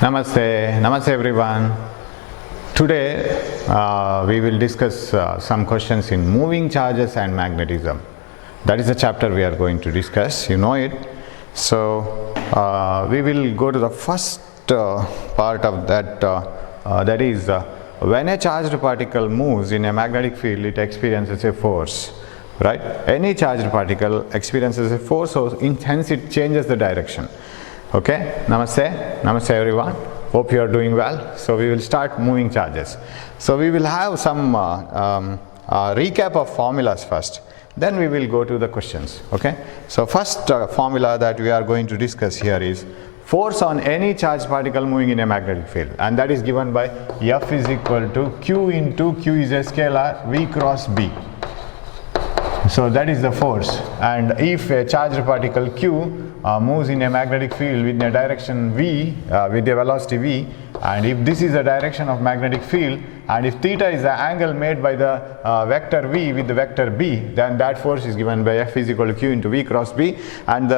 Namaste, Namaste everyone. Today we will discuss some questions in moving charges and magnetism. That is the chapter we are going to discuss, you know it. So we will go to the first part of that, that is when a charged particle moves in a magnetic field, it experiences a force, right? Any charged particle experiences a force, so hence it changes the direction. Okay, Namaste, Namaste everyone. Hope you are doing well. So we will start moving charges. So we will have some recap of formulas first. Then we will go to the questions. Okay. So first formula that we are going to discuss here is force on any charged particle moving in a magnetic field, and that is given by F is equal to Q into Q is a scalar V cross B. So that is the force, and if a charged particle Q moves in a magnetic field in a direction V with a velocity V, and if this is the direction of magnetic field, and if theta is the angle made by the vector V with the vector B, then that force is given by F is equal to Q into V cross B, and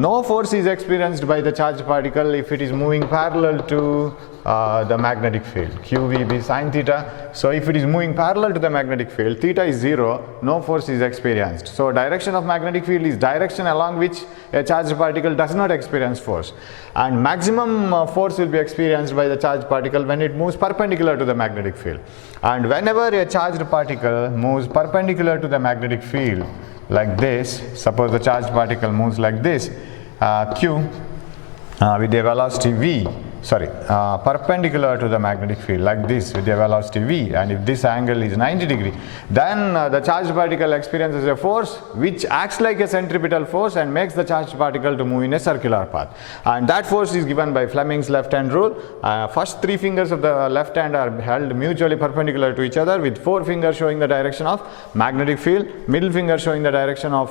no force is experienced by the charged particle if it is moving parallel to the magnetic field, QVB sine theta. So if it is moving parallel to the magnetic field, theta is 0, no force is experienced. So direction of magnetic field is direction along which a charged particle does not experience force, and maximum force will be experienced by the charged particle when it moves perpendicular to the magnetic field. And whenever a charged particle moves perpendicular to the magnetic field like this, suppose the charged particle moves like this, Q with a velocity V, perpendicular to the magnetic field like this with a velocity V, and if this angle is 90 degree, then the charged particle experiences a force which acts like a centripetal force and makes the charged particle to move in a circular path, and that force is given by Fleming's left hand rule. First three fingers of the left hand are held mutually perpendicular to each other with four fingers showing the direction of magnetic field, middle finger showing the direction of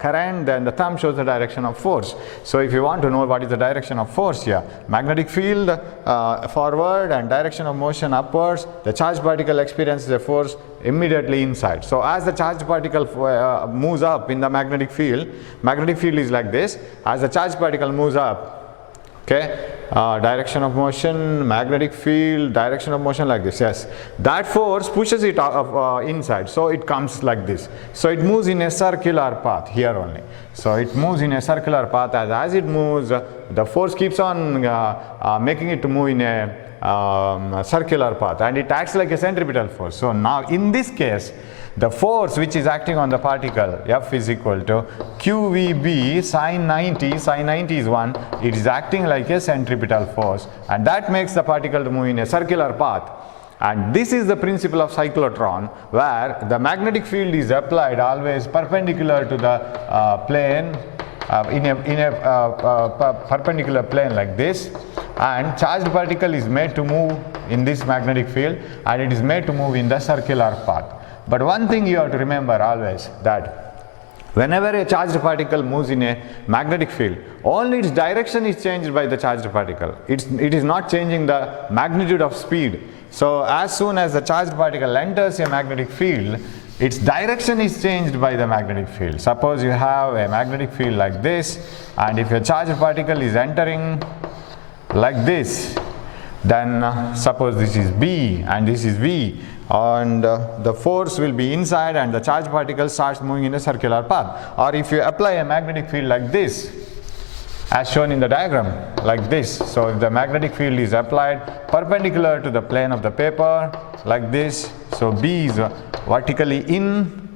current, then the thumb shows the direction of force. So if you want to know what is the direction of force here, magnetic field forward and direction of motion upwards, the charged particle experiences a force immediately inside. So as the charged particle moves up in the magnetic field is like this. As the charged particle moves up, okay, direction of motion, magnetic field, direction of motion like this, yes, that force pushes it inside, so it comes like this. So it moves in a circular path here only. So it moves in a circular path. As it moves, the force keeps on making it to move in a circular path, and it acts like a centripetal force. So now in this case, the force which is acting on the particle F is equal to QVB sine 90, sine 90 is 1, it is acting like a centripetal force, and that makes the particle to move in a circular path. And this is the principle of cyclotron, where the magnetic field is applied always perpendicular to the plane, in a perpendicular plane like this, and charged particle is made to move in this magnetic field, and it is made to move in the circular path. But one thing you have to remember always, that whenever a charged particle moves in a magnetic field, only its direction is changed by the charged particle. It is not changing the magnitude of speed. So as soon as the charged particle enters a magnetic field, its direction is changed by the magnetic field. Suppose you have a magnetic field like this, and if a charged particle is entering like this, then suppose this is B and this is V, and the force will be inside and the charged particle starts moving in a circular path. Or if you apply a magnetic field like this, as shown in the diagram like this, so if the magnetic field is applied perpendicular to the plane of the paper like this, so B is vertically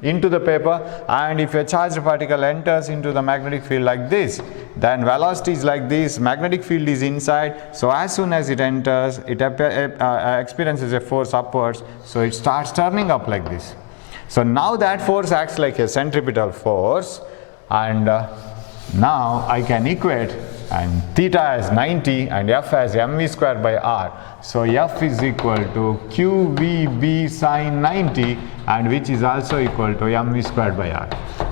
into the paper, and if a charged particle enters into the magnetic field like this, then velocity is like this, magnetic field is inside, so as soon as it enters, it experiences a force upwards, so it starts turning up like this. So now that force acts like a centripetal force, and now I can equate, and theta as 90 and F as mv squared by r. So F is equal to QVB sine 90, and which is also equal to mv squared by r.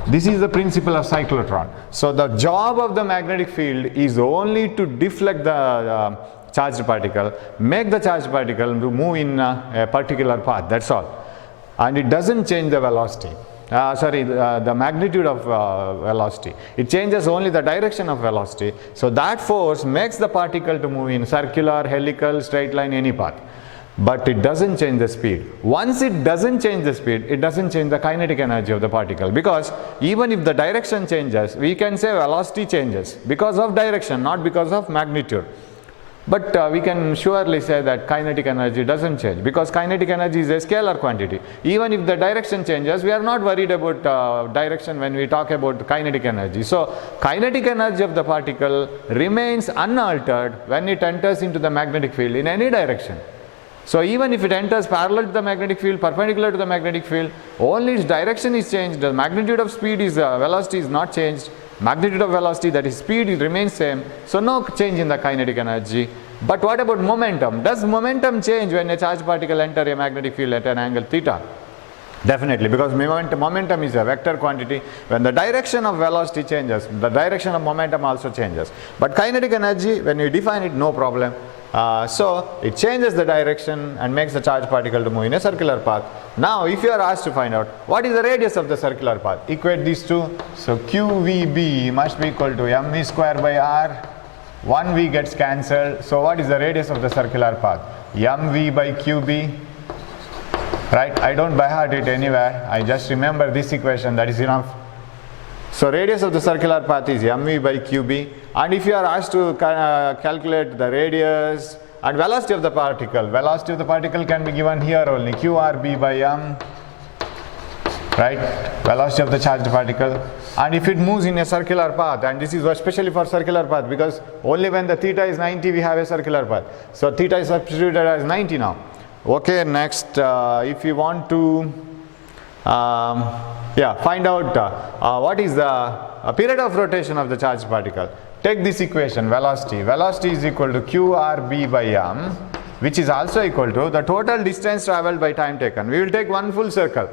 This is the principle of cyclotron. So the job of the magnetic field is only to deflect the charged particle, make the charged particle to move in a particular path, that's all. And it doesn't change the velocity. the magnitude of velocity. It changes only the direction of velocity. So that force makes the particle to move in circular, helical, straight line, any path. But it doesn't change the speed. Once it doesn't change the speed, it doesn't change the kinetic energy of the particle, because even if the direction changes, we can say velocity changes because of direction, not because of magnitude. But we can surely say that kinetic energy doesn't change, because kinetic energy is a scalar quantity. Even if the direction changes, we are not worried about direction when we talk about kinetic energy. So kinetic energy of the particle remains unaltered when it enters into the magnetic field in any direction. So even if it enters parallel to the magnetic field, perpendicular to the magnetic field, only its direction is changed. The magnitude of speed is, velocity is not changed. Magnitude of velocity, that is speed, remains same. So no change in the kinetic energy. But what about momentum? Does momentum change when a charged particle enters a magnetic field at an angle theta? Definitely, because momentum is a vector quantity. When the direction of velocity changes, the direction of momentum also changes. But kinetic energy, when you define it, no problem. So it changes the direction and makes the charged particle to move in a circular path. Now if you are asked to find out what is the radius of the circular path, equate these two. So QVB must be equal to mv square by r. 1v gets cancelled. So what is the radius of the circular path? mv by qb. Right? I don't by heart it anywhere. I just remember this equation, that is enough. So radius of the circular path is mv by qb, and if you are asked to calculate the radius and velocity of the particle can be given here only, qrb by m, right? Velocity of the charged particle. And if it moves in a circular path, and this is especially for circular path, because only when the theta is 90 we have a circular path. So theta is substituted as 90 now. Okay, next if you want to find out what is the period of rotation of the charged particle. Take this equation, velocity. Velocity is equal to qrb by m, which is also equal to the total distance traveled by time taken. We will take one full circle.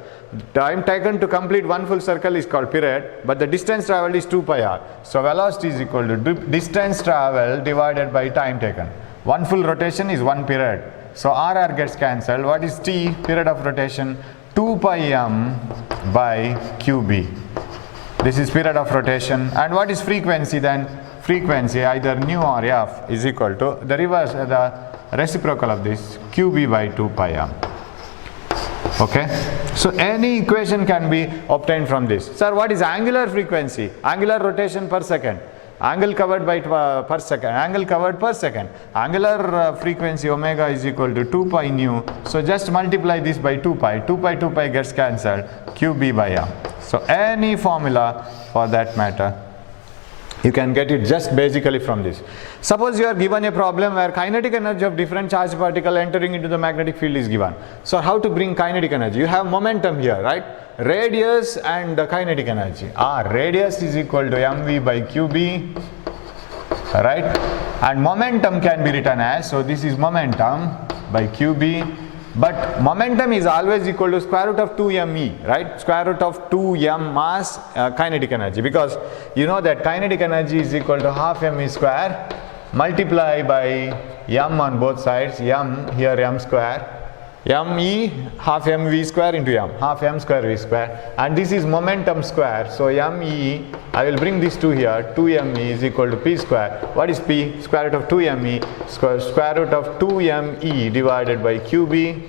Time taken to complete one full circle is called period, but the distance traveled is 2 pi r. So velocity is equal to distance traveled divided by time taken. One full rotation is 1 period. So rr gets cancelled. What is t, period of rotation? 2 pi m by qb. This is period of rotation. And what is frequency then? Frequency, either nu or f, is equal to the reverse, the reciprocal of this, qb by 2 pi m. Okay, so any equation can be obtained from this. Sir, what is angular frequency? Angular rotation per second. Angle covered by per second. Angle covered per second. Angular frequency omega is equal to 2 pi nu. So just multiply this by 2 pi. 2 pi gets cancelled. qb by m. So any formula for that matter, you can get it just basically from this. Suppose you are given a problem where kinetic energy of different charged particle entering into the magnetic field is given. So how to bring kinetic energy? You have momentum here, right? Radius and the kinetic energy. Radius is equal to mv by qb, right? And momentum can be written as, so this is momentum by qb, but momentum is always equal to square root of 2me, right? Square root of 2m mass kinetic energy, because you know that kinetic energy is equal to half me square multiply by m on both sides, m here m square, me half mv square into m, half m square v square, and this is momentum square. So me, I will bring this to here, 2me is equal to p square. What is p? Square root of 2me square root of 2me divided by qb.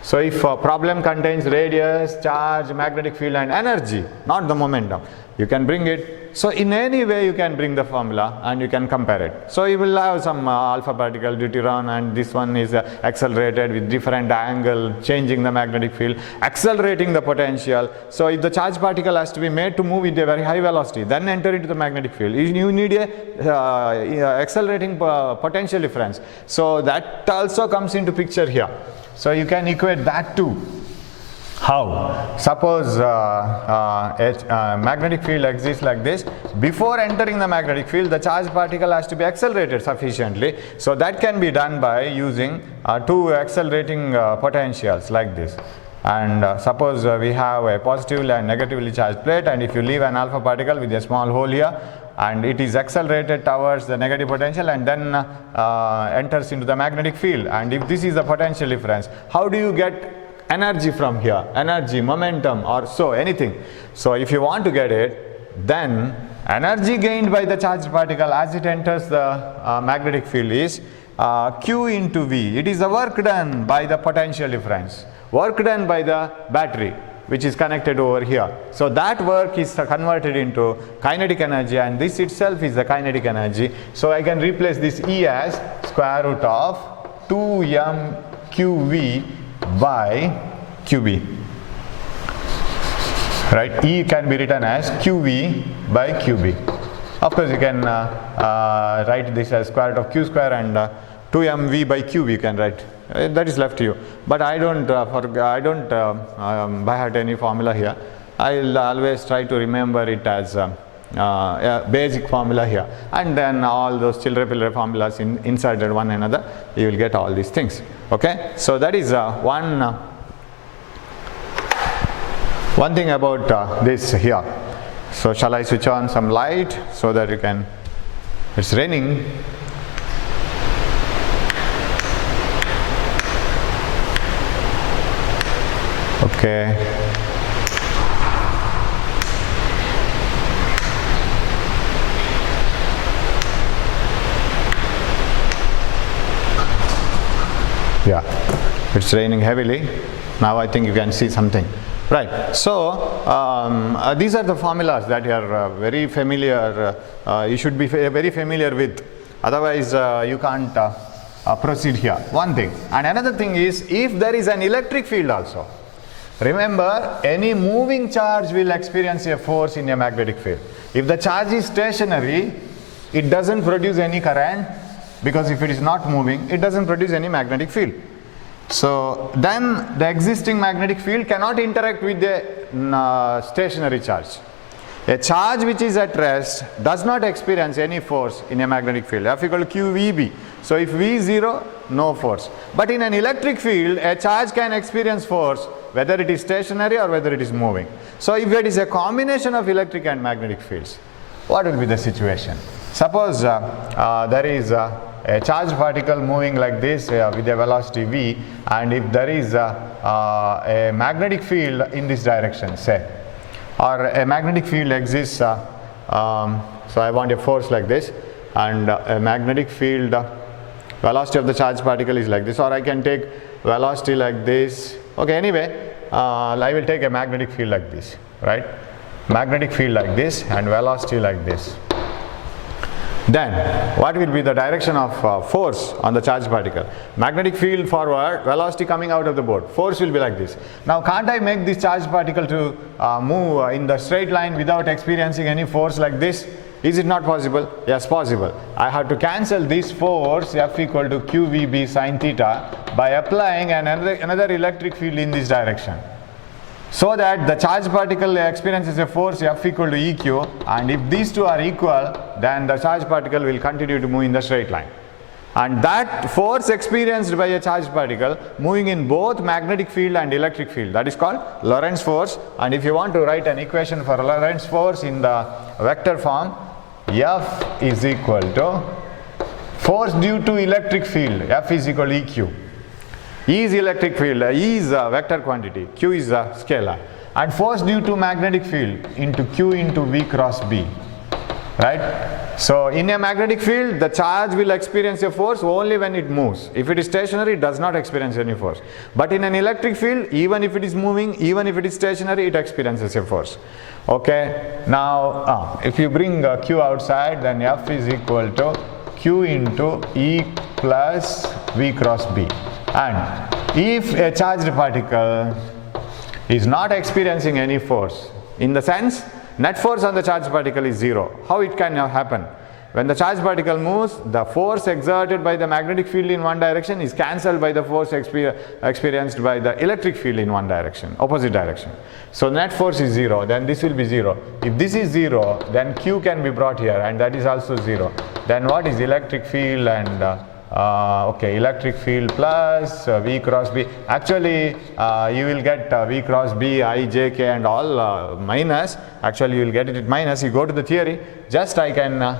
So if a problem contains radius, charge, magnetic field and energy, not the momentum, you can bring it. So in any way you can bring the formula and you can compare it. So you will have some alpha particle due to run, and this one is accelerated with different angle, changing the magnetic field, accelerating the potential. So if the charged particle has to be made to move with a very high velocity, then enter into the magnetic field, you need a accelerating potential difference. So that also comes into picture here. So you can equate that too. How? Suppose a magnetic field exists like this. Before entering the magnetic field, the charged particle has to be accelerated sufficiently. So that can be done by using two accelerating potentials like this. And suppose we have a positively and negatively charged plate, and if you leave an alpha particle with a small hole here, and it is accelerated towards the negative potential and then enters into the magnetic field, and if this is the potential difference, how do you get energy from here, energy, momentum, or so, anything. So if you want to get it, then energy gained by the charged particle as it enters the magnetic field is Q into V. It is the work done by the potential difference, work done by the battery which is connected over here. So that work is converted into kinetic energy, and this itself is the kinetic energy. So I can replace this E as square root of 2mQV by QB. Right? E can be written as QV by QB. Of course, you can write this as square root of Q square, and 2mV by QV you can write. That is left to you. But I don't by heart any formula here. I'll always try to remember it as a basic formula here, and then all those children formulas inserted one another. You will get all these things. Okay, so that is one thing about this here. So shall I switch on some light so that you can? It's raining. Okay. Yeah, it's raining heavily. Now I think you can see something. Right. So these are the formulas that you are very familiar. You should be very familiar with. Otherwise, you can't proceed here. One thing. And another thing is, if there is an electric field also. Remember, any moving charge will experience a force in a magnetic field. If the charge is stationary, it doesn't produce any current, because if it is not moving, it doesn't produce any magnetic field. So then the existing magnetic field cannot interact with the stationary charge. A charge which is at rest does not experience any force in a magnetic field. F equal to QVB. So if V is 0, no force. But in an electric field, a charge can experience force whether it is stationary or whether it is moving. So if it is a combination of electric and magnetic fields, what will be the situation? Suppose there is a charged particle moving like this with a velocity v, and if there is a magnetic field in this direction, say, or a magnetic field exists, so I want a force like this, and a magnetic field, velocity of the charged particle is like this, or I can take velocity like this. Okay, anyway, I will take a magnetic field like this, right? Magnetic field like this and velocity like this. Then what will be the direction of force on the charged particle? Magnetic field forward, velocity coming out of the board. Force will be like this. Now can't I make this charged particle to move in the straight line without experiencing any force like this? Is it not possible? Yes, possible. I have to cancel this force F equal to QVB sin theta by applying another electric field in this direction, so that the charged particle experiences a force F equal to EQ, and if these two are equal, then the charged particle will continue to move in the straight line. And that force experienced by a charged particle moving in both magnetic field and electric field, that is called Lorentz force. And if you want to write an equation for Lorentz force in the vector form, F is equal to force due to electric field, F is equal to EQ. E is electric field, E is a vector quantity, Q is a scalar, and force due to magnetic field into Q into V cross B, right? So in a magnetic field, the charge will experience a force only when it moves. If it is stationary, it does not experience any force. But in an electric field, even if it is moving, even if it is stationary, it experiences a force. Okay, now if you bring Q outside, then F is equal to Q into E plus V cross B. And if a charged particle is not experiencing any force, in the sense net force on the charged particle is 0, how it can happen? When the charged particle moves, the force exerted by the magnetic field in one direction is cancelled by the force experienced by the electric field in one direction, opposite direction. So net force is 0, then this will be 0. If this is 0, then Q can be brought here, and that is also 0. Then what is electric field? And okay, electric field plus V cross B. Actually, you will get V cross B, I, J, K and all minus. Actually, you will get it at minus. You go to the theory, just I can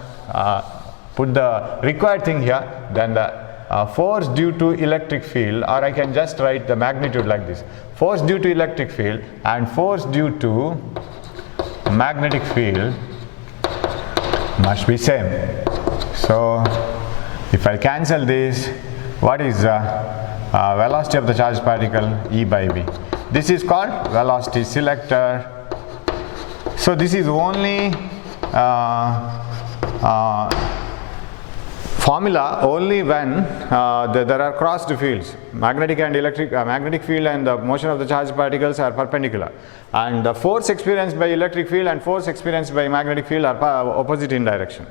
put the required thing here, then the force due to electric field, or I can just write the magnitude like this. Force due to electric field and force due to magnetic field must be same. So if I cancel this, what is velocity of the charged particle? E by v. This is called velocity selector. So this is only formula only when there are crossed fields. Magnetic and electric, magnetic field and the motion of the charged particles are perpendicular, and the force experienced by electric field and force experienced by magnetic field are opposite in direction.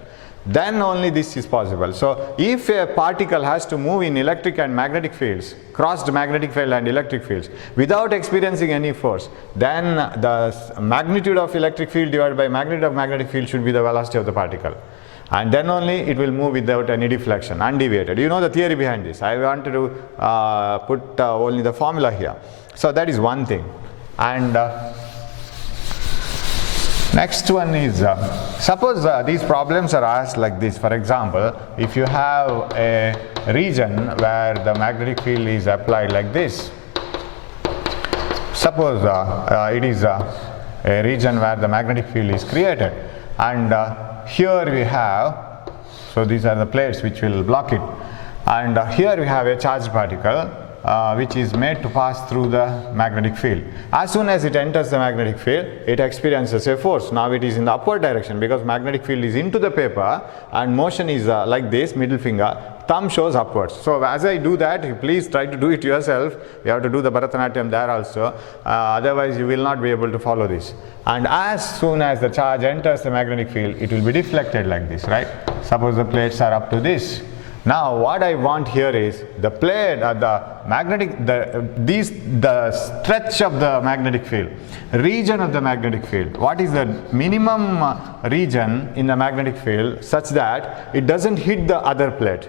Then only this is possible. So if a particle has to move in electric and magnetic fields, crossed magnetic field and electric fields, without experiencing any force, then the magnitude of electric field divided by magnitude of magnetic field should be the velocity of the particle. And then only it will move without any deflection, undeviated. You know the theory behind this. I wanted to put only the formula here. So that is one thing. And next one is, suppose these problems are asked like this. For example, if you have a region where the magnetic field is applied like this. Suppose it is a region where the magnetic field is created, and here we have, so these are the plates which will block it, and here we have a charged particle which is made to pass through the magnetic field. As soon as it enters the magnetic field, it experiences a force. Now it is in the upward direction because magnetic field is into the paper, and motion is like this, middle finger, thumb shows upwards. So as I do that, please try to do it yourself. You have to do the Bharatanatyam there also, otherwise you will not be able to follow this. And as soon as the charge enters the magnetic field, it will be deflected like this, right? Suppose the plates are up to this. Now what I want here is the plate, the stretch of the magnetic field, region of the magnetic field. What is the minimum region in the magnetic field such that it doesn't hit the other plate?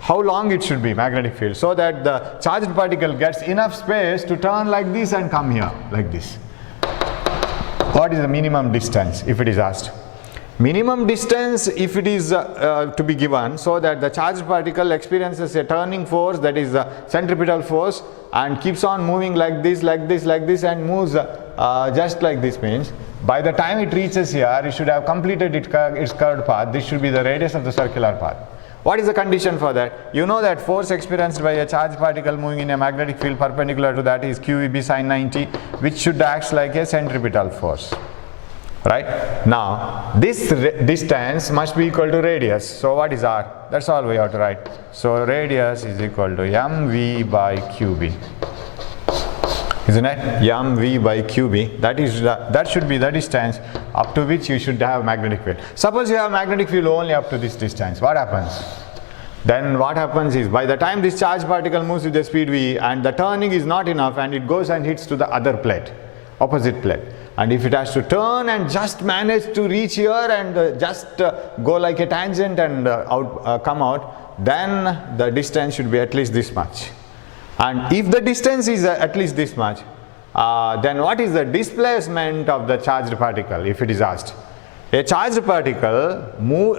How long it should be, magnetic field, so that the charged particle gets enough space to turn like this and come here like this. What is the minimum distance if it is asked? Minimum distance, if it is to be given, so that the charged particle experiences a turning force, that is the centripetal force, and keeps on moving like this, like this, like this, and moves just like this, means by the time it reaches here, it should have completed its curved path. This should be the radius of the circular path. What is the condition for that? You know that force experienced by a charged particle moving in a magnetic field perpendicular to that is QEB sin 90, which should act like a centripetal force. Right? Now, this distance must be equal to radius. So what is R? That's all we have to write. So radius is equal to mv by qb. Isn't it? mv by qb. That should be the distance up to which you should have magnetic field. Suppose you have magnetic field only up to this distance. What happens? Then what happens is, by the time this charged particle moves with the speed v, and the turning is not enough, and it goes and hits to the other plate, opposite plate. And if it has to turn and just manage to reach here and just go like a tangent and come out, then the distance should be at least this much. And if the distance is at least this much, then what is the displacement of the charged particle if it is asked? A charged particle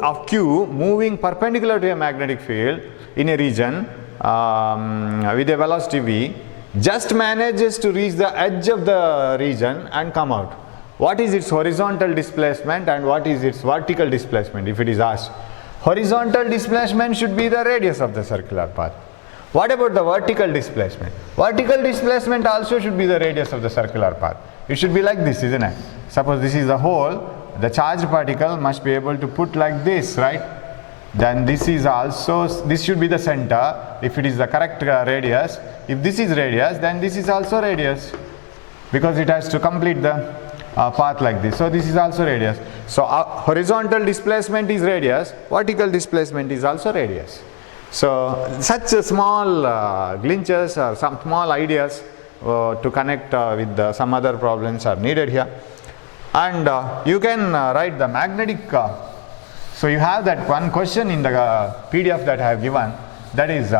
of Q moving perpendicular to a magnetic field in a region with a velocity v just manages to reach the edge of the region and come out. What is its horizontal displacement and what is its vertical displacement if it is asked? Horizontal displacement should be the radius of the circular path. What about the vertical displacement? Vertical displacement also should be the radius of the circular path. It should be like this, isn't it? Suppose this is the hole, the charged particle must be able to put like this, right? Then this is also, this should be the center if it is the correct radius. If this is radius, then this is also radius, because it has to complete the path like this. So this is also radius. So horizontal displacement is radius, vertical displacement is also radius. So such a small glitches or some small ideas to connect with some other problems are needed here. And you can write the magnetic. So you have that one question in the PDF that I have given, that is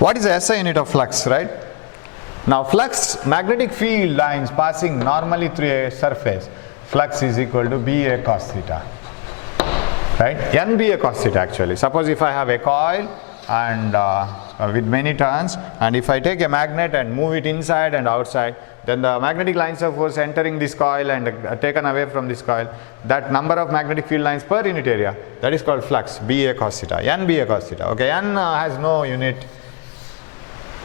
what is the SI unit of flux, right? Now flux, magnetic field lines passing normally through a surface, flux is equal to BA cos theta. right? N be a cos theta actually. Suppose if I have a coil and with many turns, and if I take a magnet and move it inside and outside, then the magnetic lines of force entering this coil and taken away from this coil, that number of magnetic field lines per unit area, that is called flux, B a cos theta, N be a cos theta. Okay, N has no unit.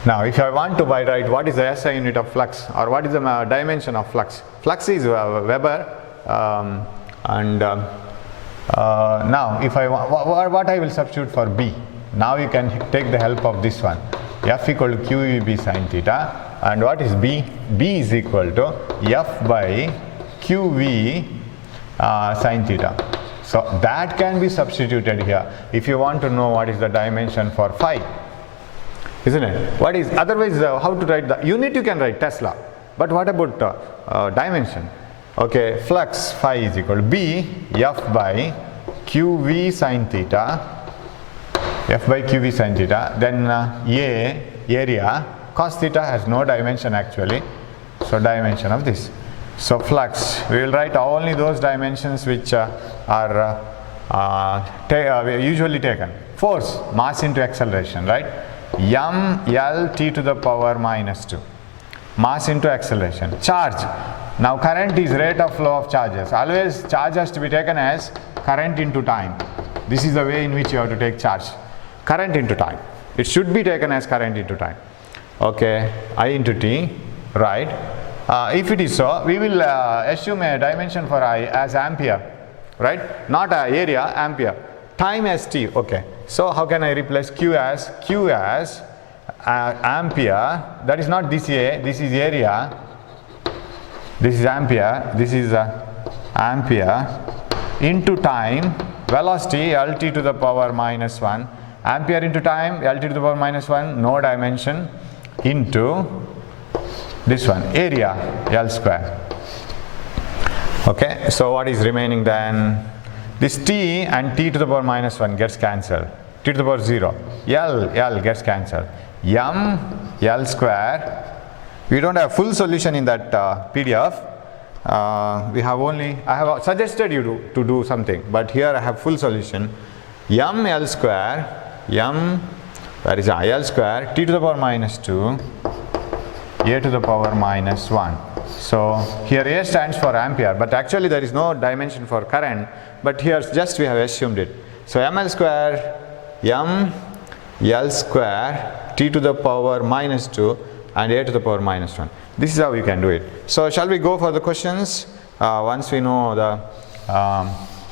Now if I want to write what is the SI unit of flux, or what is the dimension of flux, flux is Weber, now if I what I will substitute for B, now you can take the help of this one, F equal to QEB sin theta, and what is B? B is equal to F by QV sin theta. So that can be substituted here if you want to know what is the dimension for phi, isn't it? What is, otherwise how to write the unit? You can write Tesla, but what about dimension? Okay, flux phi is equal to B F by QV sin theta, F by QV sin theta, then A area, cos theta has no dimension actually, so dimension of this. So flux, we will write only those dimensions which are usually taken. Force, mass into acceleration, right? M L T to the power minus 2, mass into acceleration. Charge, now current is rate of flow of charges. Always charge has to be taken as current into time. This is the way in which you have to take charge. Current into time. It should be taken as current into time. Okay, I into T, right? If it is so, we will assume a dimension for I as ampere, right? Not area, ampere. Time as T, okay. So how can I replace Q as ampere? That is not this A, this is area. This is ampere, this is ampere into time, velocity LT to the power minus 1, ampere into time, LT to the power minus 1, no dimension, into this one, area, L square. Okay, so what is remaining then? This T and T to the power minus 1 gets cancelled, T to the power 0, L gets cancelled, M, L square. We don't have full solution in that PDF. We have only, I have suggested you to do something, but here I have full solution. M L square, where is L square, T to the power minus 2, A to the power minus 1. So here A stands for ampere, but actually there is no dimension for current, but here just we have assumed it. So ML square, M L square, T to the power minus 2 and A to the power minus 1. This is how you can do it. So shall we go for the questions once we know the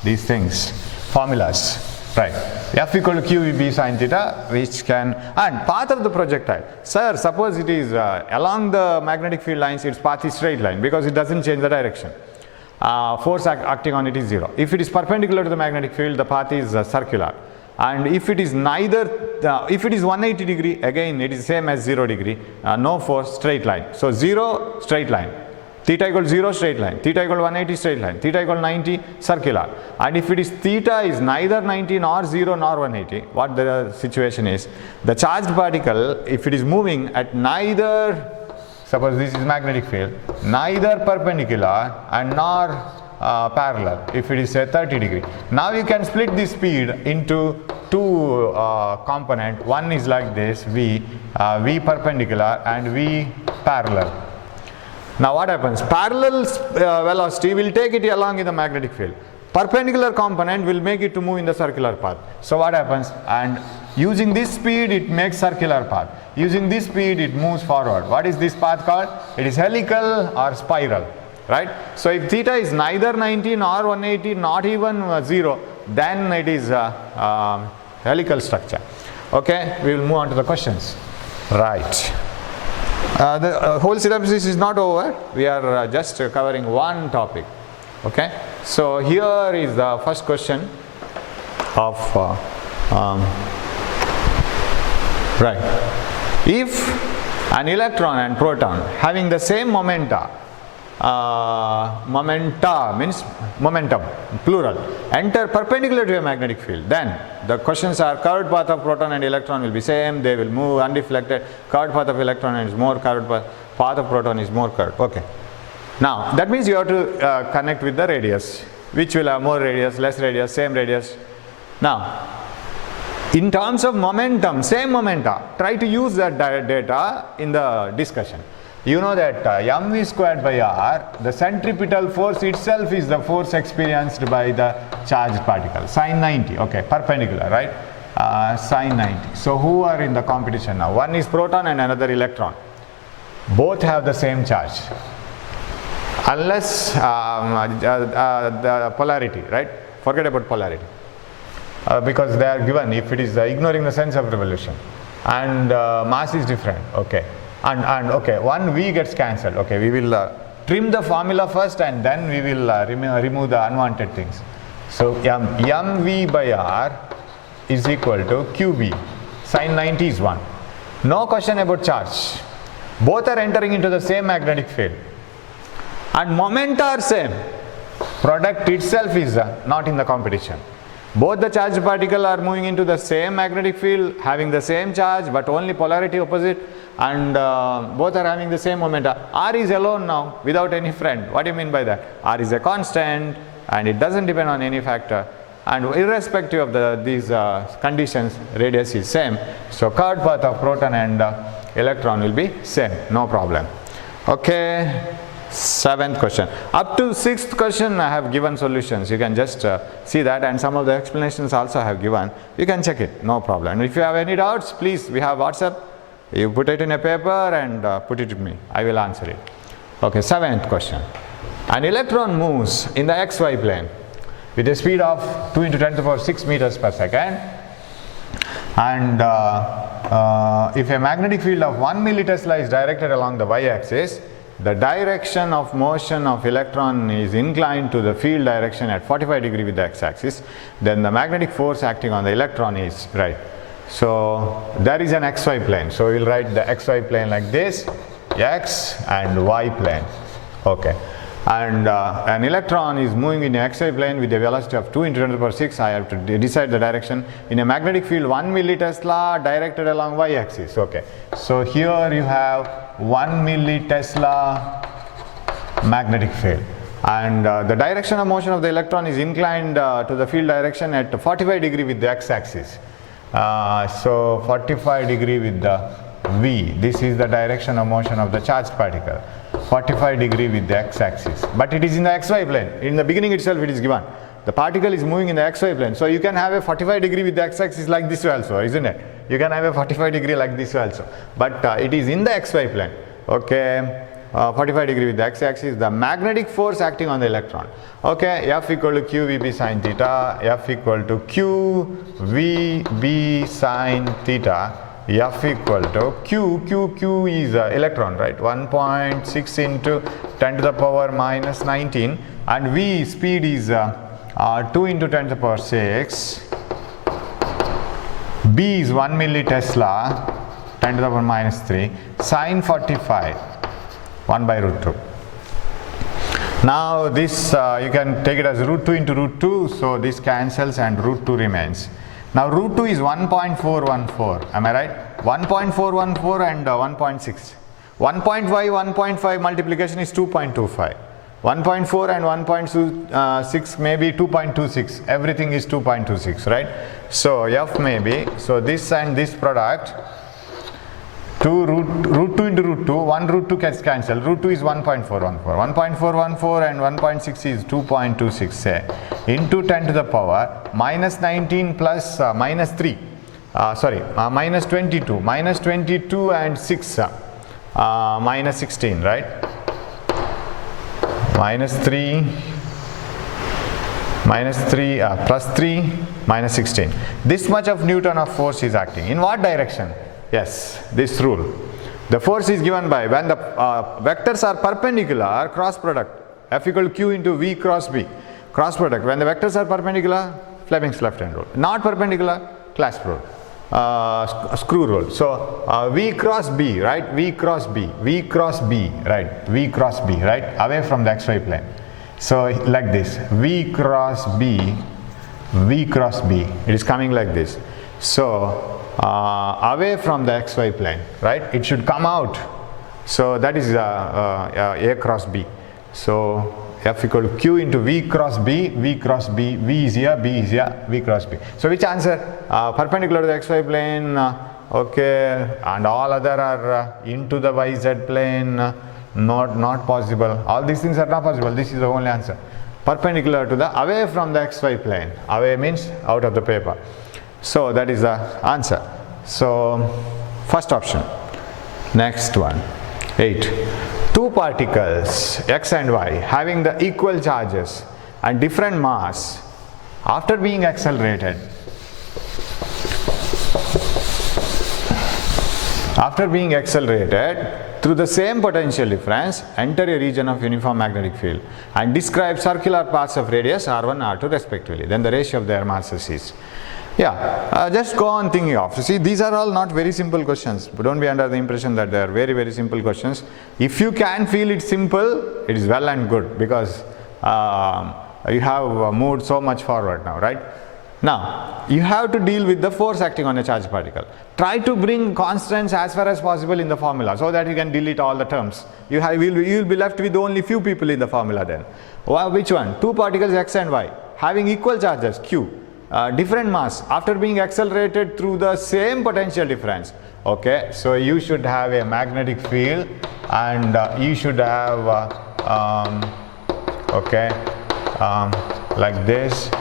these things, formulas, right? F equal to QEB sin theta, which can, and path of the projectile. Sir, suppose it is along the magnetic field lines, its path is straight line because it doesn't change the direction. Force acting on it is 0. If it is perpendicular to the magnetic field, the path is circular. And if it is neither, if it is 180 degree, again it is same as 0 degree, no force, straight line. So 0, straight line. Theta equal 0, straight line. Theta equal 180, straight line. Theta equal 90, circular. And if it is theta is neither 90 nor 0 nor 180, what the situation is? The charged particle, if it is moving at neither, suppose this is magnetic field, neither perpendicular and nor parallel, if it is say 30 degree. Now you can split this speed into two component. One is like this, V perpendicular and V parallel. Now what happens? Parallel velocity will take it along in the magnetic field. Perpendicular component will make it to move in the circular path. So what happens? And using this speed it makes circular path. Using this speed it moves forward. What is this path called? It is helical or spiral. Right? So if theta is neither 90 nor 180, not even 0, then it is helical structure. Okay, we will move on to the questions. Right. The whole synopsis is not over. We are just covering one topic. Okay. So here is the first question of right. If an electron and proton having the same momenta means momentum, plural, enter perpendicular to a magnetic field, then the questions are curved path of proton and electron will be same, they will move undeflected, curved path of electron is more curved, path of proton is more curved. Okay. Now that means you have to connect with the radius, which will have more radius, less radius, same radius, Now, in terms of momentum, same momenta, try to use that data in the discussion. You know that mv squared by r, the centripetal force itself is the force experienced by the charged particle, sine 90, okay, perpendicular, right? Sine 90. So who are in the competition now? One is proton and another electron. Both have the same charge. Unless the polarity, right? Forget about polarity. Because they are given if it is ignoring the sense of revolution, and mass is different, okay, and okay, one v gets cancelled, okay, we will trim the formula first and then we will remove the unwanted things. So mv by r is equal to qv, sine 90 is 1. No question about charge. Both are entering into the same magnetic field and momenta are same. Product itself is not in the competition. Both the charged particle are moving into the same magnetic field, having the same charge, but only polarity opposite, and both are having the same momenta. R is alone now, without any friend. What do you mean by that? R is a constant, and it doesn't depend on any factor. And irrespective of these conditions, radius is same. So curved path of proton and electron will be same, no problem. Okay. 7th question. Up to 6th question I have given solutions. You can just see that, and some of the explanations also I have given. You can check it, no problem. If you have any doubts, please, we have WhatsApp. You put it in a paper and put it to me. I will answer it. Okay, 7th question. An electron moves in the xy plane with a speed of 2 × 10⁶ meters per second. And if a magnetic field of 1 millitesla is directed along the y-axis, the direction of motion of electron is inclined to the field direction at 45 degrees with the x-axis, then the magnetic force acting on the electron is right. So there is an xy plane. So we will write the xy plane like this, x and y plane. Okay. And an electron is moving in a xy plane with a velocity of 2 × 10⁶. I have to decide the direction in a magnetic field 1 millitesla directed along y-axis. Okay. So here you have 1 millitesla magnetic field, and the direction of motion of the electron is inclined to the field direction at 45 degrees with the x-axis. So 45 degrees with the v. This is the direction of motion of the charged particle. 45 degrees with the x-axis, but it is in the xy plane. In the beginning itself it is given. The particle is moving in the xy plane. So you can have a 45 degrees with the x-axis like this also, isn't it? You can have a 45 degrees like this also. But it is in the xy plane. Okay. 45 degrees with the x-axis, the magnetic force acting on the electron. Okay, F equal to QVB sine theta, F equal to QVB sine theta, F equal to Q is electron, right? 1.6 × 10⁻⁻19, and V speed is 2 × 10⁶. B is 1 millitesla, 10⁻⁻3, sine 45, 1 by √2. Now this you can take it as √2 × √2, so this cancels and √2 remains. Now √2 is 1.414, am I right? 1.414 and 1.6. 1.5 multiplication is 2.25. 1.4 and 1.6 may be 2.26. Everything is 2.26, right? So F may be, so this and this product, 2 √2 × √2, 1 √2 gets cancelled. √2 is 1.414. 1.414 and 1.6 is 2.26, say, into 10 to the power minus 19 plus minus 3. Minus 22. Minus 22 and 6, minus 16, right? Minus 3 plus 3 minus 16. This much of Newton of force is acting. In what direction? Yes, this rule. The force is given by when the vectors are perpendicular, cross product, F equal to Q into V cross B. Cross product, when the vectors are perpendicular, Fleming's left hand rule. Not perpendicular, clasp rule. Screw rule. So V cross B, right? V cross B, V cross B, right? V cross B, right? Away from the xy plane. So like this, V cross B, V cross B. It is coming like this. So away from the xy plane, right? It should come out. So that is A cross B. So F equal to Q into V cross B, V cross B, V is here, B is here, V cross B. So which answer? Perpendicular to the xy plane, okay, and all other are into the yz plane, not possible. All these things are not possible. This is the only answer. Perpendicular to the, away from the xy plane. Away means out of the paper. So that is the answer. So first option. Next one, 8. Two particles x and y having the equal charges and different mass after being accelerated through the same potential difference enter a region of uniform magnetic field and describe circular paths of radius r1 r2 respectively. Then the ratio of their masses is. Just go on thinking of. See, these are all not very simple questions. But don't be under the impression that they are very, very simple questions. If you can feel it simple, it is well and good, because you have moved so much forward now, right? Now, you have to deal with the force acting on a charged particle. Try to bring constants as far as possible in the formula so that you can delete all the terms. You will be left with only few people in the formula then. Which one? Two particles x and y having equal charges q. Different mass after being accelerated through the same potential difference. Okay, so you should have a magnetic field and you should have like this,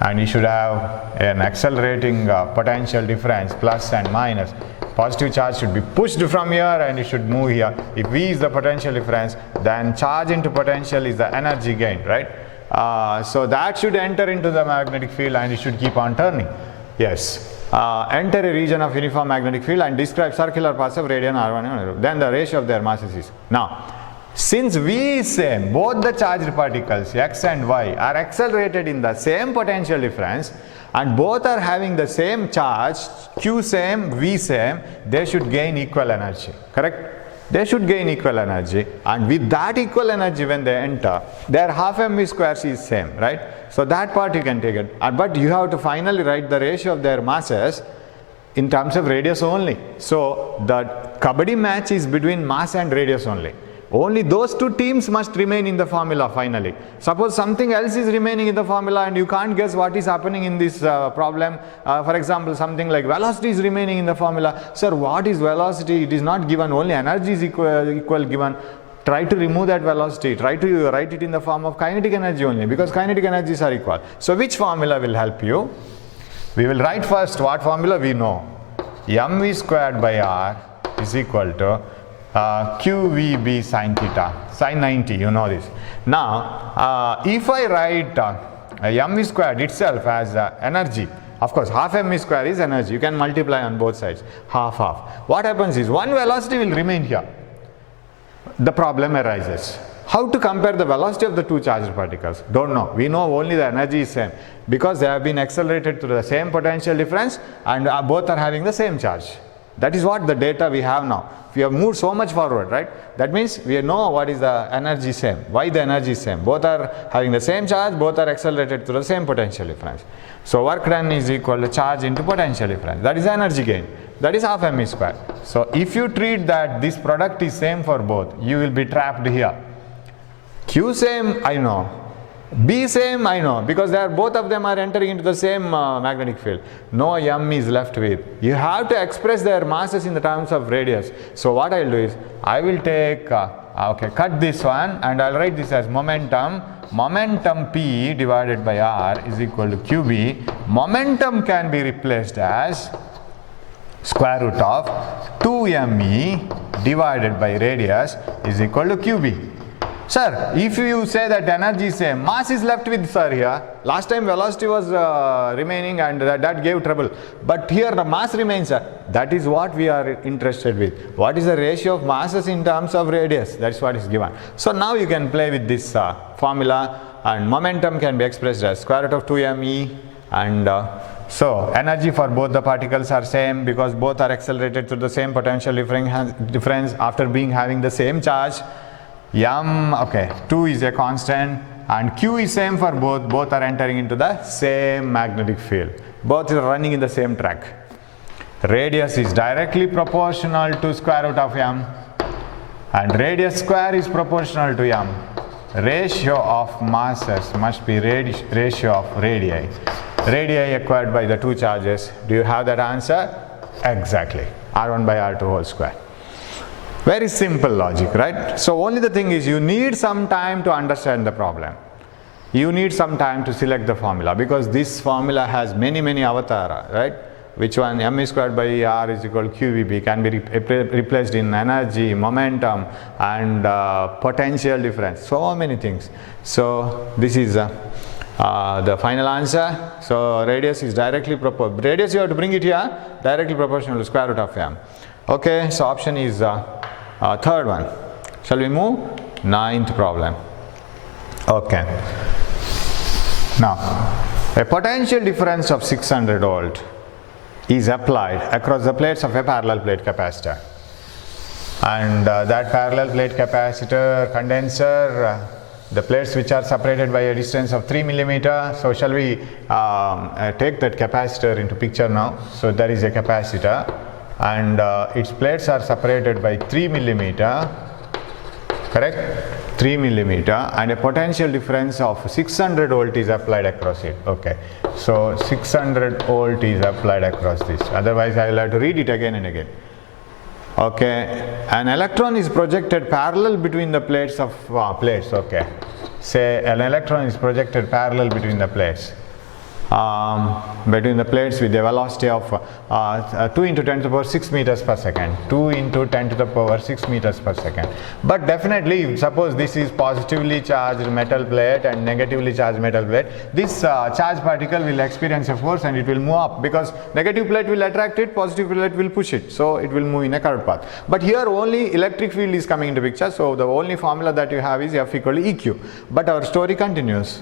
and you should have an accelerating potential difference plus and minus. Positive charge should be pushed from here and it should move here. If V is the potential difference, then charge into potential is the energy gain, right? So that should enter into the magnetic field and it should keep on turning. Yes. Enter a region of uniform magnetic field and describe circular paths of radian r1. Then the ratio of their masses is. Now, since V is same, both the charged particles x and y are accelerated in the same potential difference and both are having the same charge, Q same, V same, they should gain equal energy. Correct? They should gain equal energy, and with that equal energy when they enter, their half mv square is same, right? So that part you can take it, but you have to finally write the ratio of their masses in terms of radius only. So the kabaddi match is between mass and radius only. Only those two teams must remain in the formula finally. Suppose something else is remaining in the formula and you can't guess what is happening in this problem. For example, something like velocity is remaining in the formula. Sir, what is velocity? It is not given, only energy is equal given. Try to remove that velocity. Try to write it in the form of kinetic energy only, because kinetic energies are equal. So which formula will help you? We will write first what formula we know. mv squared by r is equal to QVB sin theta, sin 90, you know this. Now, if I write mv squared itself as energy, of course, half mv square is energy. You can multiply on both sides, half. What happens is, one velocity will remain here. The problem arises. How to compare the velocity of the two charged particles? Don't know. We know only the energy is same, because they have been accelerated through the same potential difference and both are having the same charge. That is what the data we have now. We have moved so much forward, right? That means we know what is the energy same. Why the energy is same? Both are having the same charge, both are accelerated through the same potential difference. So work done is equal to charge into potential difference. That is energy gain. That is half mv square. So if you treat that this product is same for both, you will be trapped here. Q same, I know. B same, I know, because both of them are entering into the same magnetic field. No m is left with. You have to express their masses in the terms of radius. So what I will do is, I will take, cut this one and I will write this as momentum. Momentum P divided by R is equal to QB. Momentum can be replaced as square root of 2me divided by radius is equal to QB. Sir, if you say that energy is same, mass is left with sir here. Last time velocity was remaining and that gave trouble. But here the mass remains. That is what we are interested with. What is the ratio of masses in terms of radius? That is what is given. So now you can play with this formula, and momentum can be expressed as square root of 2me, and so energy for both the particles are same because both are accelerated through the same potential difference after having the same charge. 2 is a constant and Q is same for both are entering into the same magnetic field, both are running in the same track. Radius is directly proportional to square root of m and radius square is proportional to m. ratio of masses must be ratio of radii. Radii acquired by the two charges. Do you have that answer? Exactly. R1 by R2 whole square. Very simple logic, right? So only the thing is you need some time to understand the problem. You need some time to select the formula, because this formula has many avatara, right? Which one? M squared by R is equal to QVB can be replaced in energy, momentum, and potential difference. So many things. So this is the final answer. So radius is directly proportional. Radius you have to bring it here, directly proportional to square root of m. Okay, so option is third one. Shall we move? Ninth problem. Okay. Now, a potential difference of 600 volt is applied across the plates of a parallel plate capacitor, and that parallel plate capacitor condenser, the plates which are separated by a distance of 3 millimeter. So shall we take that capacitor into picture now? So there is a capacitor, and its plates are separated by 3 millimeter, correct? 3 millimeter, and a potential difference of 600 volt is applied across it. Okay, so 600 volt is applied across this, otherwise I will have to read it again and again. Okay, an electron is projected parallel between the plates of plates. Okay, say an electron is projected parallel between the plates. With a velocity of 2 into 10 to the power 6 meters per second. 2 into 10 to the power 6 meters per second. But definitely, suppose this is positively charged metal plate and negatively charged metal plate, this charged particle will experience a force and it will move up, because negative plate will attract it, positive plate will push it, so it will move in a curved path. But here only electric field is coming into picture, so the only formula that you have is F equal to EQ. But our story continues.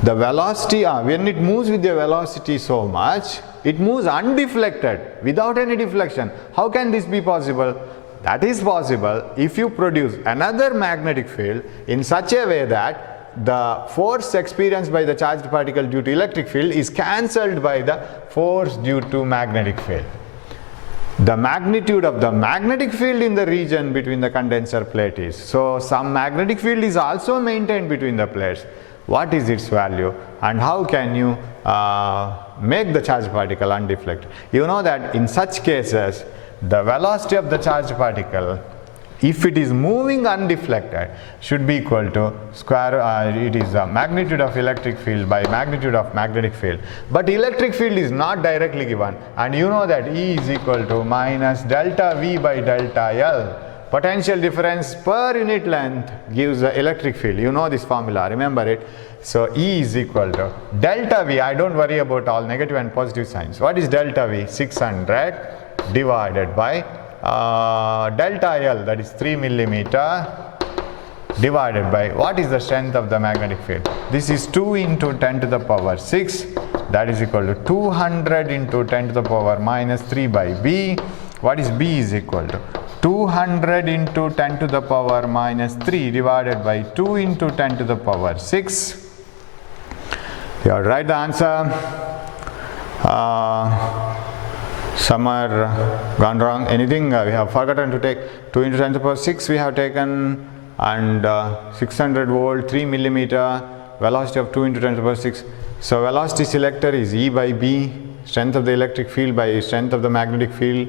The velocity, when it moves with the velocity so much, it moves undeflected, without any deflection. How can this be possible? That is possible if you produce another magnetic field in such a way that the force experienced by the charged particle due to electric field is cancelled by the force due to magnetic field. The magnitude of the magnetic field in the region between the condenser plate is. So some magnetic field is also maintained between the plates. What is its value, and how can you make the charged particle undeflected? You know that in such cases, the velocity of the charged particle, if it is moving undeflected, should be equal to it is the magnitude of electric field by magnitude of magnetic field. But electric field is not directly given, and you know that E is equal to minus delta V by delta L. Potential difference per unit length gives the electric field. You know this formula, remember it. So E is equal to delta V. I don't worry about all negative and positive signs. What is delta V? 600 divided by delta L, that is 3 millimeter, divided by what is the strength of the magnetic field? This is 2 into 10 to the power 6, that is equal to 200 into 10 to the power minus 3 by B. What is B is equal to? 200 into 10 to the power minus 3 divided by 2 into 10 to the power 6. You have to write the answer. Some are gone wrong. Anything we have forgotten to take? 2 into 10 to the power 6 we have taken, and 600 volt, 3 millimeter, velocity of 2 into 10 to the power 6. So velocity selector is E by B, strength of the electric field by strength of the magnetic field.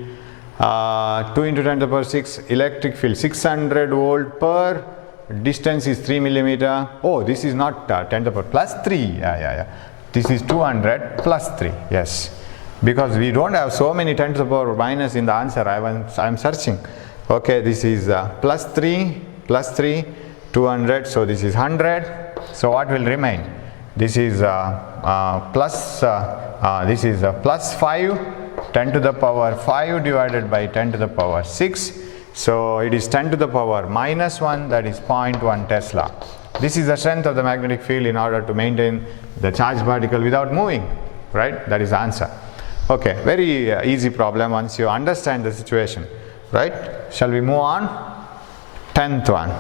2 into 10 to the power 6, electric field 600 volt per distance is 3 millimeter. Oh, this is not 10 to the power plus 3. Yeah. This is 200 plus 3. Yes, because we don't have so many 10 to the power minus in the answer. I am searching. Okay, this is plus 3, 200. So this is 100. So what will remain? This is plus 5. 10 to the power 5 divided by 10 to the power 6. So it is 10 to the power minus 1, that is 0.1 Tesla. This is the strength of the magnetic field in order to maintain the charged particle without moving, right? That is the answer. Okay, very easy problem once you understand the situation, right? Shall we move on? 10th one.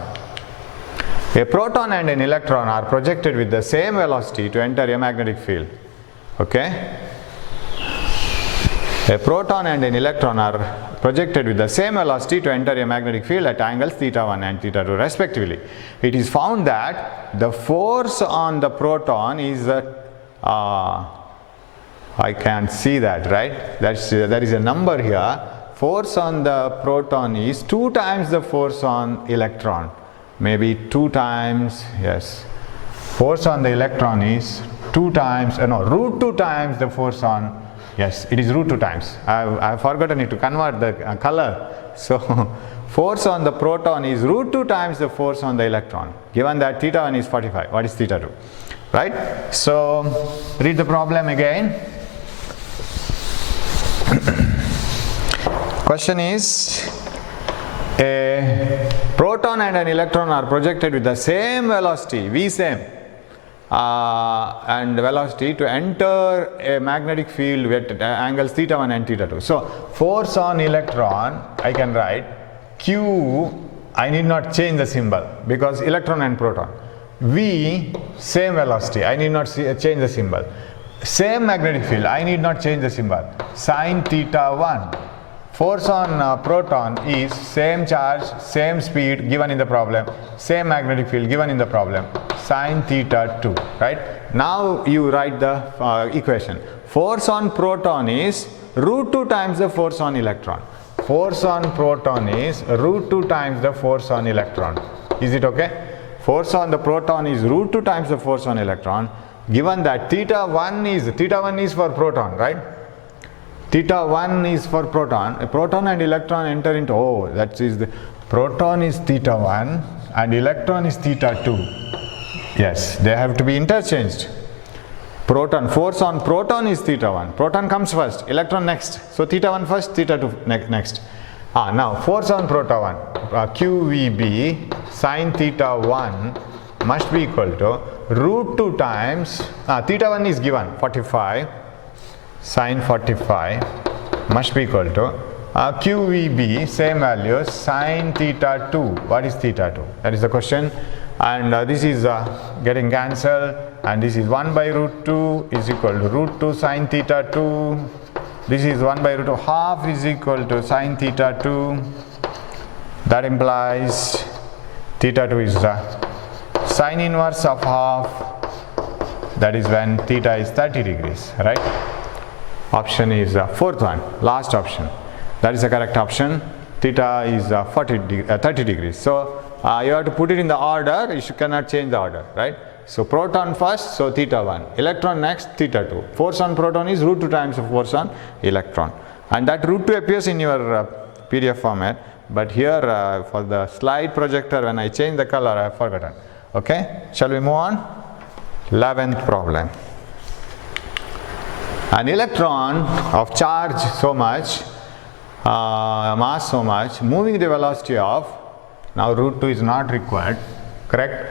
A proton and an electron are projected with the same velocity to enter a magnetic field. Okay? A proton and an electron are projected with the same velocity to enter a magnetic field at angles theta 1 and theta 2 respectively. It is found that the force on the proton is I can't see that, right? There is a number here. Force on the proton is 2 times the force on electron. Maybe 2 times, yes. Force on the electron is 2 times, root 2 times the force on, yes, it is root 2 times. I have forgotten it to convert the color. So, force on the proton is root 2 times the force on the electron. Given that theta 1 is 45, what is theta 2? Right? So, read the problem again. Question is, a proton and an electron are projected with the same velocity, V same, and velocity to enter a magnetic field with angles theta 1 and theta 2. So, force on electron, I can write Q, I need not change the symbol because electron and proton. V, same velocity, I need not change the symbol. Same magnetic field, I need not change the symbol. Sin theta 1. Force on proton is same charge, same speed given in the problem, same magnetic field given in the problem, sin theta 2, right? Now you write the equation. Force on proton is root 2 times the force on electron. Force on proton is root 2 times the force on electron. Is it okay? Force on the proton is root 2 times the force on electron. Given that theta 1 is for proton, right? Theta 1 is for proton. A proton and electron enter into, that is the proton is theta 1 and electron is theta 2. Yes, they have to be interchanged. Proton, force on proton is theta 1. Proton comes first, electron next. So theta 1 first, theta 2 next. Now force on proton 1, QVB sin theta 1 must be equal to root 2 times, theta 1 is given 45. Sin 45 must be equal to QVB, same value, sin theta 2. What is theta 2? That is the question. And this is getting cancelled, and this is 1 by root 2 is equal to root 2 sin theta 2. This is 1 by root 2 half is equal to sin theta 2. That implies theta 2 is sin inverse of half. That is when theta is 30 degrees, right? Option is fourth one, last option. That is the correct option. Theta is 30 degrees. So you have to put it in the order. You cannot change the order, right? So proton first, so theta 1. Electron next, theta 2. Force on proton is root 2 times of force on electron. And that root 2 appears in your PDF format. But here for the slide projector, when I change the color, I have forgotten. Okay, shall we move on? 11th problem. An electron of charge so much, mass so much, moving the velocity of, now root 2 is not required, correct?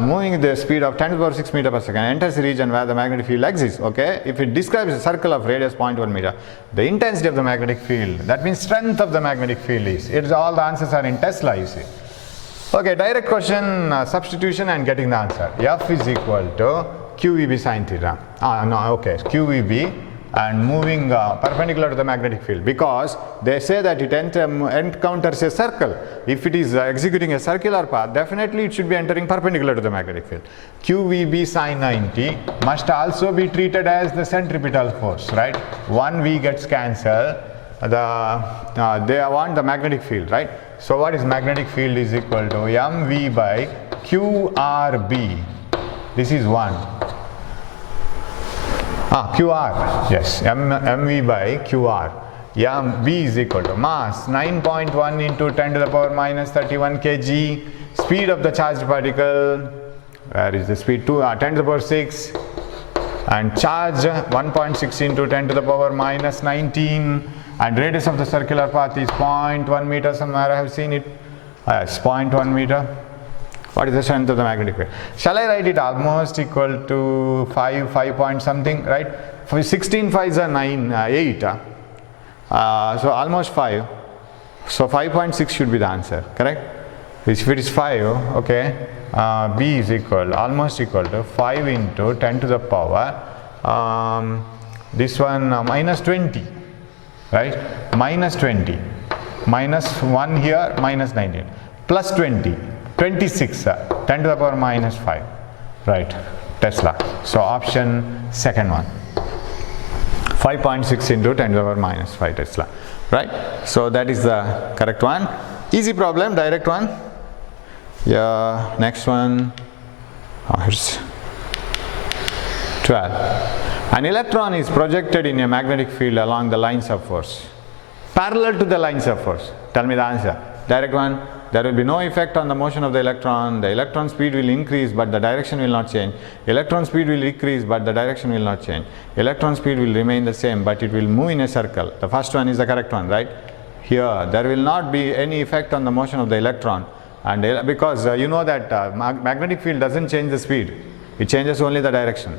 Moving the speed of 10 to the power 6 meter per second, enters the region where the magnetic field exists, okay? If it describes a circle of radius 0.1 meter, the intensity of the magnetic field, that means strength of the magnetic field is, all the answers are in Tesla, you see. Okay, direct question, substitution and getting the answer. F is equal to QVB sin theta. QVB and moving perpendicular to the magnetic field, because they say that it encounters a circle. If it is executing a circular path, definitely it should be entering perpendicular to the magnetic field. QVB sin 90 must also be treated as the centripetal force, right? One V gets cancelled. They want the magnetic field, right? So what is magnetic field is equal to mv by qrb. This is 1. QR, yes, mv by qr. B is equal to mass 9.1 into 10 to the power minus 31 kg. Speed of the charged particle, where is the speed? 10 to the power 6. And charge 1.6 into 10 to the power minus 19. And radius of the circular path is 0.1 meter. Somewhere I have seen it. Yes, 0.1 meter. What is the strength of the magnetic field? Shall I write it almost equal to 5 point something, right? For 16 5s are 8. So almost 5. So 5.6 should be the answer, correct? If it is 5, okay, B is almost equal to 5 into 10 to the power, this one minus 20. right? Minus 20, minus 1 here, minus 19, plus 20, 26, 10 to the power minus 5, right? Tesla. So option second one, 5.6 into 10 to the power minus 5 Tesla, right? So that is the correct one. Easy problem, direct one. Yeah, next one. Here's 12. An electron is projected in a magnetic field along the lines of force, parallel to the lines of force. Tell me the answer. Direct one. There will be no effect on the motion of the electron. The electron speed will increase, but the direction will not change. Electron speed will decrease, but the direction will not change. Electron speed will remain the same, but it will move in a circle. The first one is the correct one, right? Here, there will not be any effect on the motion of the electron, and because you know that magnetic field doesn't change the speed, it changes only the direction,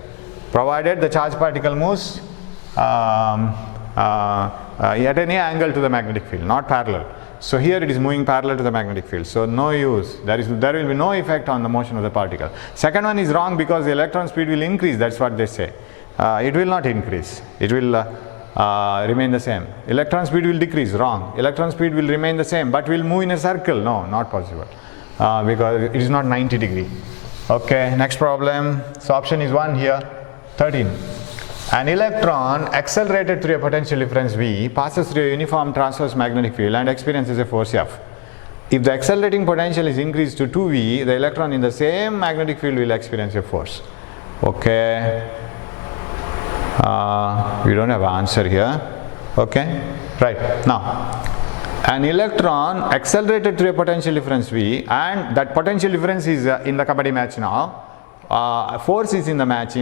provided the charged particle moves at any angle to the magnetic field, not parallel. So here it is moving parallel to the magnetic field, so no use. There will be no effect on the motion of the particle. Second one is wrong because the electron speed will increase. That's what they say. It will not increase. It will remain the same. Electron speed will decrease. Wrong. Electron speed will remain the same, but will move in a circle. No, not possible, because it is not 90 degree. Okay. Next problem. So option is 1 here. 13. An electron accelerated through a potential difference V passes through a uniform transverse magnetic field and experiences a force F. If the accelerating potential is increased to 2V, the electron in the same magnetic field will experience a force. Okay. We don't have an answer here. Okay. Right. Now, an electron accelerated through a potential difference V, and that potential difference is in the Kabaddi match now. Force is in the match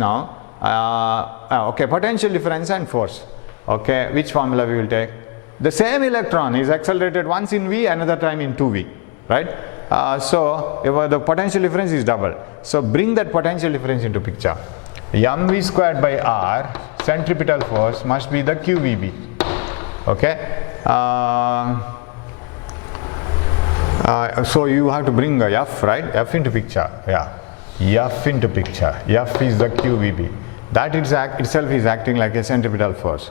now. Okay, potential difference and force. Okay, which formula we will take? The same electron is accelerated once in V, another time in 2V, right? So if the potential difference is double, so bring that potential difference into picture. mv squared by r centripetal force must be the qvb. Okay. So you have to bring F, right? F into picture. Yeah, F into picture. F is the qvb. That itself is acting like a centripetal force.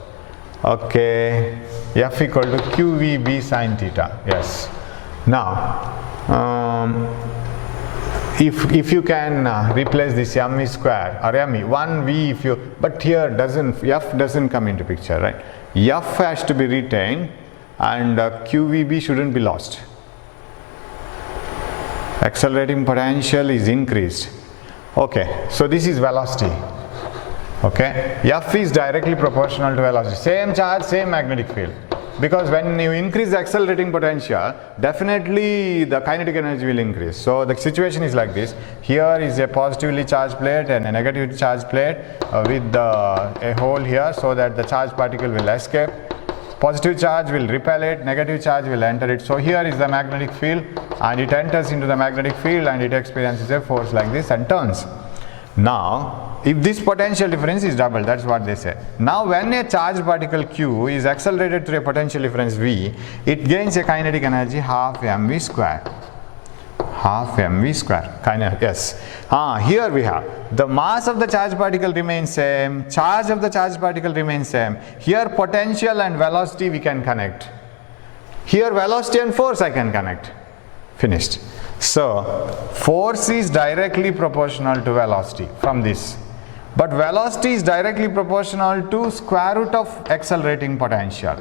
Okay, F equal to qvb sine theta. Yes. Now, if you can replace this mv square or me 1v, if you, but here F doesn't come into picture, right? F has to be retained, and qvb shouldn't be lost. Accelerating potential is increased. Okay, so this is velocity. Okay, F is directly proportional to velocity. Same charge, same magnetic field. Because when you increase the accelerating potential, definitely the kinetic energy will increase. So the situation is like this. Here is a positively charged plate and a negatively charged plate with a hole here, so that the charged particle will escape. Positive charge will repel it, negative charge will enter it. So here is the magnetic field, and it enters into the magnetic field and it experiences a force like this and turns. Now, if this potential difference is double, that's what they say. Now, when a charged particle Q is accelerated through a potential difference V, it gains a kinetic energy half mv square. Half mv square. Yes. Here we have the mass of the charged particle remains same, charge of the charged particle remains same. Here potential and velocity we can connect. Here velocity and force I can connect. Finished. So, force is directly proportional to velocity from this. But velocity is directly proportional to square root of accelerating potential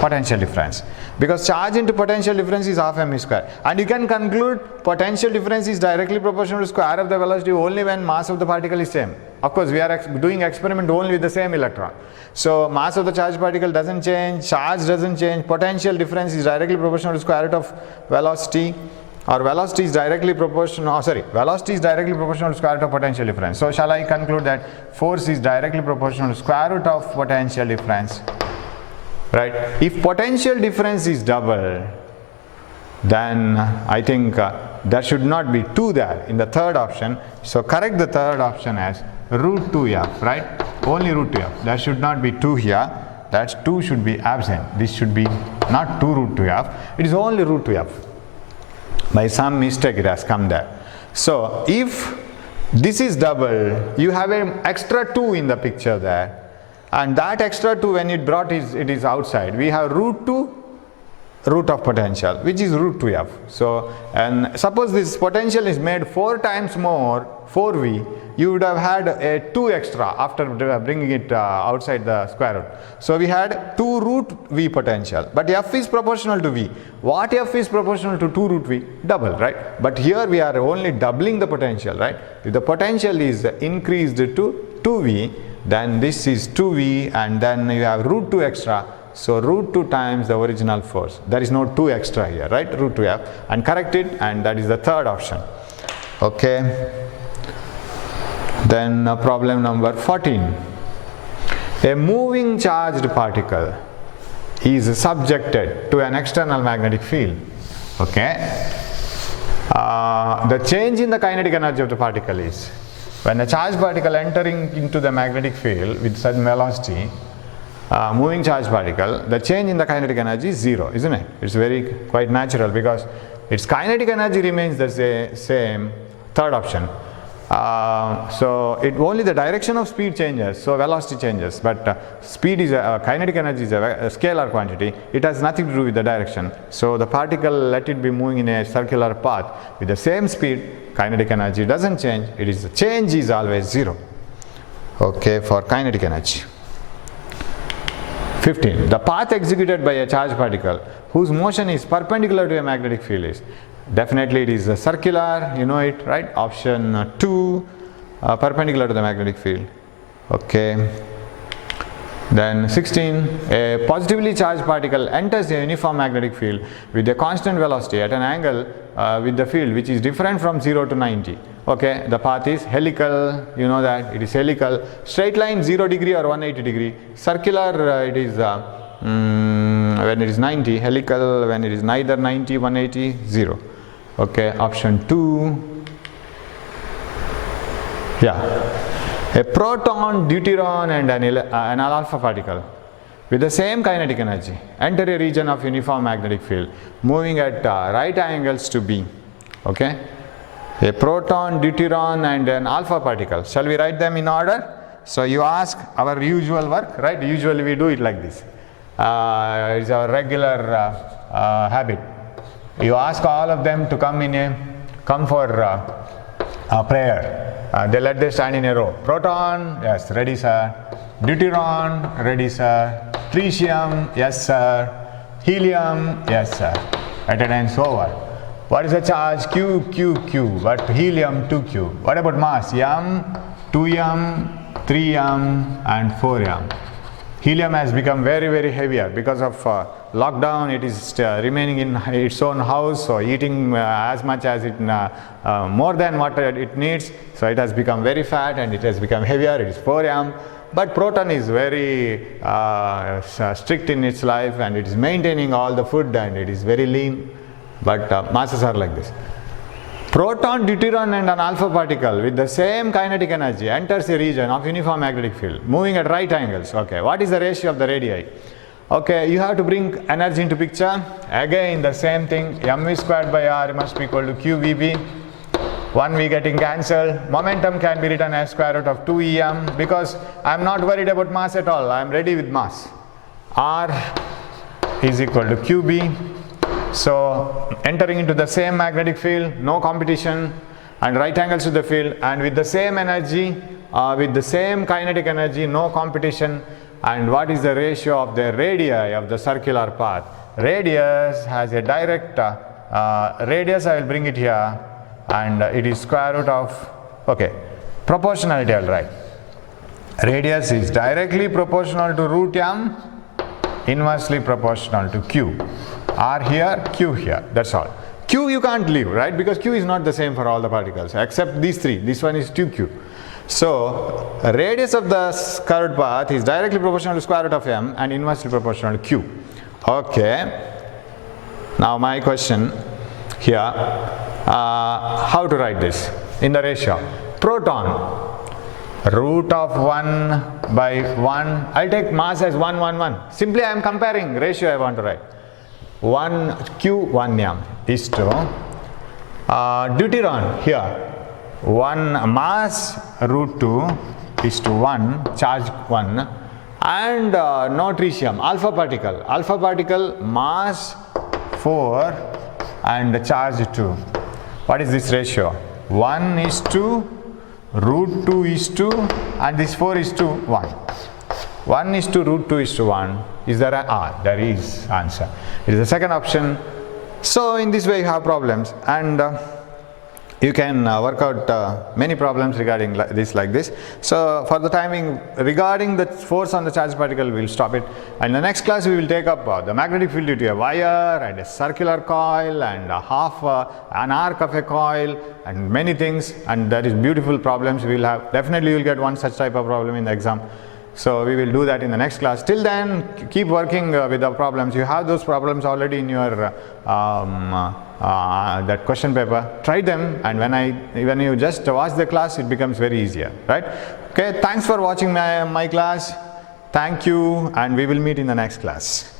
difference. Because charge into potential difference is half mv square. And you can conclude potential difference is directly proportional to square of the velocity only when mass of the particle is same. Of course, we are doing experiment only with the same electron. So, mass of the charged particle doesn't change, charge doesn't change, potential difference is directly proportional to square root of velocity. Or velocity is directly proportional, velocity is directly proportional to square root of potential difference. So shall I conclude that force is directly proportional to square root of potential difference, right? If potential difference is double, then I think there should not be 2 there in the third option. So correct the third option as root 2f, right? Only root 2f. There should not be 2 here. That 2 should be absent. This should be not 2 root 2f. It is only root 2f. By some mistake it has come there. So if this is double, you have an extra 2 in the picture there, and that extra 2 when it brought it is outside, we have root 2 root of potential, which is root 2f. So, and suppose this potential is made 4 times more, 4v, you would have had a 2 extra after bringing it outside the square root. So we had 2 root v potential, but f is proportional to v. What f is proportional to 2 root v? Double, right? But here we are only doubling the potential, right? If the potential is increased to 2v, then this is 2v, and then you have root 2 extra. So root 2 times the original force. There is no 2 extra here, right? Root 2f, and correct it, and that is the third option. Okay. Then problem number 14. A moving charged particle is subjected to an external magnetic field. Okay. The change in the kinetic energy of the particle is, when a charged particle entering into the magnetic field with certain velocity, moving charged particle, the change in the kinetic energy is 0, isn't it? It's quite natural, because its kinetic energy remains the same, third option. So only the direction of speed changes, so velocity changes, but speed is kinetic energy is a scalar quantity. It has nothing to do with the direction. So the particle, let it be moving in a circular path with the same speed, kinetic energy doesn't change. The change is always 0. Okay, for kinetic energy. 15. The path executed by a charged particle whose motion is perpendicular to a magnetic field is, definitely it is circular, you know it, right? Option 2, perpendicular to the magnetic field. Okay. Then 16. A positively charged particle enters a uniform magnetic field with a constant velocity at an angle with the field which is different from 0 to 90. Okay, the path is helical, you know that, it is helical. Straight line 0 degree or 180 degree. Circular it is when it is 90, helical when it is neither 90, 180, 0. Okay, option 2. Yeah. A proton, deuteron and an alpha particle with the same kinetic energy enter a region of uniform magnetic field moving at right angles to B. Okay. A proton, deuteron and an alpha particle. Shall we write them in order? So you ask our usual work, right? Usually we do it like this. It's our regular habit. You ask all of them to come for prayer. They let them stand in a row. Proton, yes, ready sir. Deuteron, ready sir. Tritium, yes sir. Helium, yes sir. Attendance over. What is the charge? Q, Q, Q. But helium, 2Q. What about mass? M, 2M, 3M and 4M. Helium has become very heavier because of lockdown. It is remaining in its own house, so eating as much as it more than what it needs, so it has become very fat and it has become heavier. It is 4M. But proton is very strict in its life and it is maintaining all the food and it is very lean, but masses are like this. Proton, deuteron and an alpha particle with the same kinetic energy enters a region of uniform magnetic field moving at right angles. Okay, what is the ratio of the radii? Okay, you have to bring energy into picture. Again the same thing, mv squared by r must be equal to qvb. 1v getting cancelled. Momentum can be written as square root of 2em, because I am not worried about mass at all. I am ready with mass. R is equal to qb. So entering into the same magnetic field, no competition and right angles to the field, and with the same energy, with the same kinetic energy, no competition. And what is the ratio of the radii of the circular path? Radius has a direct radius, I will bring it here, and it is square root of, okay, proportionality I will write. Radius is directly proportional to root m, inversely proportional to q. R here, q here, that's all. Q you can't leave, right? Because q is not the same for all the particles except these three. This one is 2q. So radius of the curved path is directly proportional to square root of m and inversely proportional to q. Okay. Now my question here, how to write this in the ratio? Proton, root of 1 by 1. I'll take mass as 1, 1, 1. Simply I am comparing ratio I want to write. 1 q 1 m is to deuteron here 1 mass root 2 is to 1 charge 1 and no tritium, alpha particle mass 4 and charge 2. What is this ratio? 1 is to root 2 is to, and this 4 is to 1. 1 is to root 2 is to 1. Is there a there is answer. It is the second option. So in this way you have problems, and you can work out many problems regarding this like this. So for the timing regarding the force on the charged particle, we will stop it, and in the next class we will take up the magnetic field due to a wire and a circular coil and an arc of a coil and many things, and that is beautiful problems. We will have, definitely you will get one such type of problem in the exam. So we will do that in the next class. Till then, keep working with the problems. You have those problems already in your that question paper. Try them, and when you just watch the class, it becomes very easier, right? Okay, thanks for watching my class. Thank you, and we will meet in the next class.